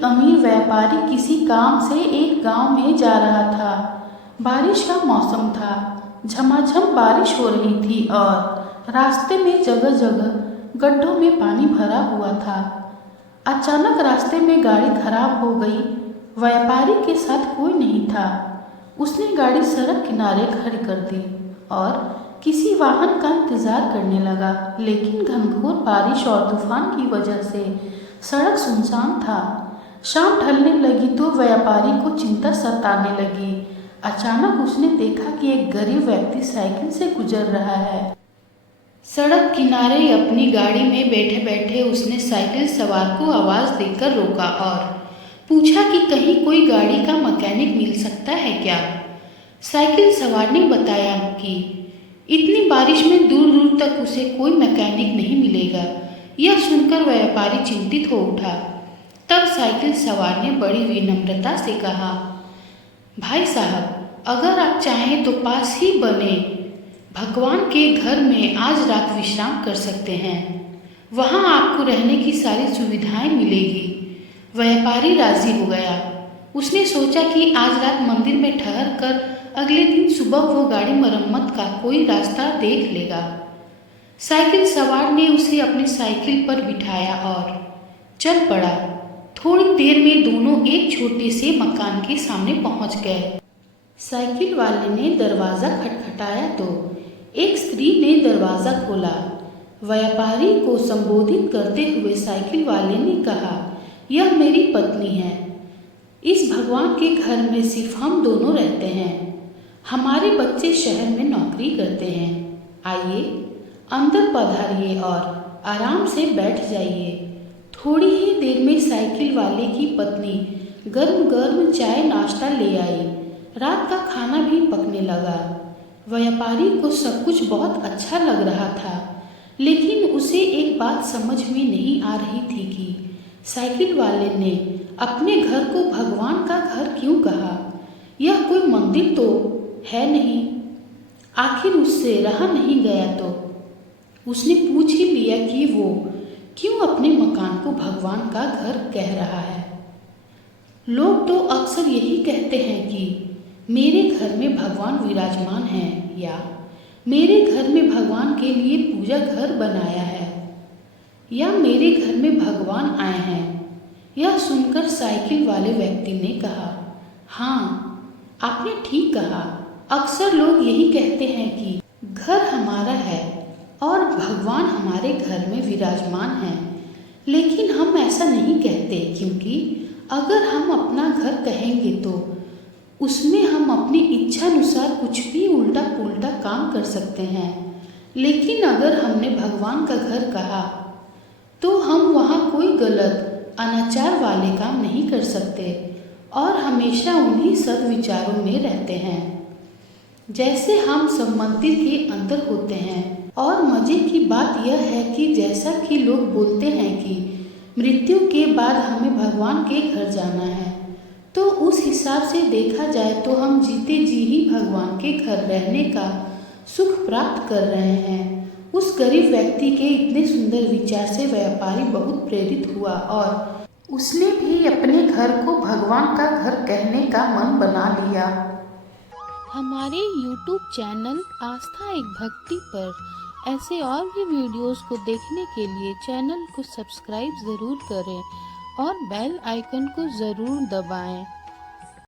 एक अमीर व्यापारी किसी काम से एक गांव में जा रहा था। बारिश का मौसम था, झमाझम बारिश हो रही थी और रास्ते में जगह जगह गड्ढों में पानी भरा हुआ था। अचानक रास्ते में गाड़ी खराब हो गई। व्यापारी के साथ कोई नहीं था। उसने गाड़ी सड़क किनारे खड़ी कर दी और किसी वाहन का इंतजार करने लगा, लेकिन घनघोर बारिश और तूफान की वजह से सड़क सुनसान था। शाम ढलने लगी तो व्यापारी को चिंता सताने लगी। अचानक उसने देखा कि एक गरीब व्यक्ति साइकिल से गुजर रहा है। सड़क किनारे अपनी गाड़ी में बैठे बैठे उसने साइकिल सवार को आवाज़ देकर रोका और पूछा कि कहीं कोई गाड़ी का मैकेनिक मिल सकता है क्या। साइकिल सवार ने बताया कि इतनी बारिश में दूर दूर तक उसे कोई मैकेनिक नहीं मिलेगा। यह सुनकर व्यापारी चिंतित हो उठा। तब साइकिल सवार ने बड़ी विनम्रता से कहा, भाई साहब, अगर आप चाहें तो पास ही बने भगवान के घर में आज रात विश्राम कर सकते हैं। वहाँ आपको रहने की सारी सुविधाएं मिलेगी। व्यापारी राजी हो गया। उसने सोचा कि आज रात मंदिर में ठहर कर अगले दिन सुबह वो गाड़ी मरम्मत का कोई रास्ता देख लेगा। साइकिल सवार ने उसे अपनी साइकिल पर बिठाया और चल पड़ा। थोड़ी देर में दोनों एक छोटे से मकान के सामने पहुंच गए। साइकिल वाले ने दरवाज़ा खटखटाया तो एक स्त्री ने दरवाज़ा खोला। व्यापारी को संबोधित करते हुए साइकिल वाले ने कहा, यह मेरी पत्नी है। इस भगवान के घर में सिर्फ हम दोनों रहते हैं। हमारे बच्चे शहर में नौकरी करते हैं। आइए अंदर पधारिए और आराम से बैठ जाइए। थोड़ी ही देर में साइकिल वाले की पत्नी गर्म गर्म चाय नाश्ता ले आई। रात का खाना भी पकने लगा। व्यापारी को सब कुछ बहुत अच्छा लग रहा था, लेकिन उसे एक बात समझ में नहीं आ रही थी कि साइकिल वाले ने अपने घर को भगवान का घर क्यों कहा। यह कोई मंदिर तो है नहीं। आखिर उससे रहा नहीं गया तो उसने पूछ ही लिया कि वो क्यों अपने मकान को भगवान का घर कह रहा है। लोग तो अक्सर यही कहते हैं कि मेरे घर में भगवान विराजमान हैं या मेरे घर में भगवान के लिए पूजा घर बनाया है या मेरे घर में भगवान आए हैं। यह सुनकर साइकिल वाले व्यक्ति ने कहा, हाँ, आपने ठीक कहा। अक्सर लोग यही कहते हैं कि घर हमारा है और भगवान हमारे घर में विराजमान हैं, लेकिन हम ऐसा नहीं कहते, क्योंकि अगर हम अपना घर कहेंगे तो उसमें हम अपनी इच्छा अनुसार कुछ भी उल्टा पुल्टा काम कर सकते हैं। लेकिन अगर हमने भगवान का घर कहा तो हम वहाँ कोई गलत अनाचार वाले काम नहीं कर सकते और हमेशा उन्हीं सद्विचारों में रहते हैं। जैसे हम सब मंदिर के अंदर होते हैं। और मज़े की बात यह है कि जैसा कि लोग बोलते हैं कि मृत्यु के बाद हमें भगवान के घर जाना है, तो उस हिसाब से देखा जाए तो हम जीते जी ही भगवान के घर रहने का सुख प्राप्त कर रहे हैं। उस गरीब व्यक्ति के इतने सुंदर विचार से व्यापारी बहुत प्रेरित हुआ और उसने भी अपने घर को भगवान का घर कहने का मन बना लिया। हमारे YouTube चैनल आस्था एक भक्ति पर ऐसे और भी वीडियोस को देखने के लिए चैनल को सब्सक्राइब ज़रूर करें और बेल आइकन को ज़रूर दबाएं।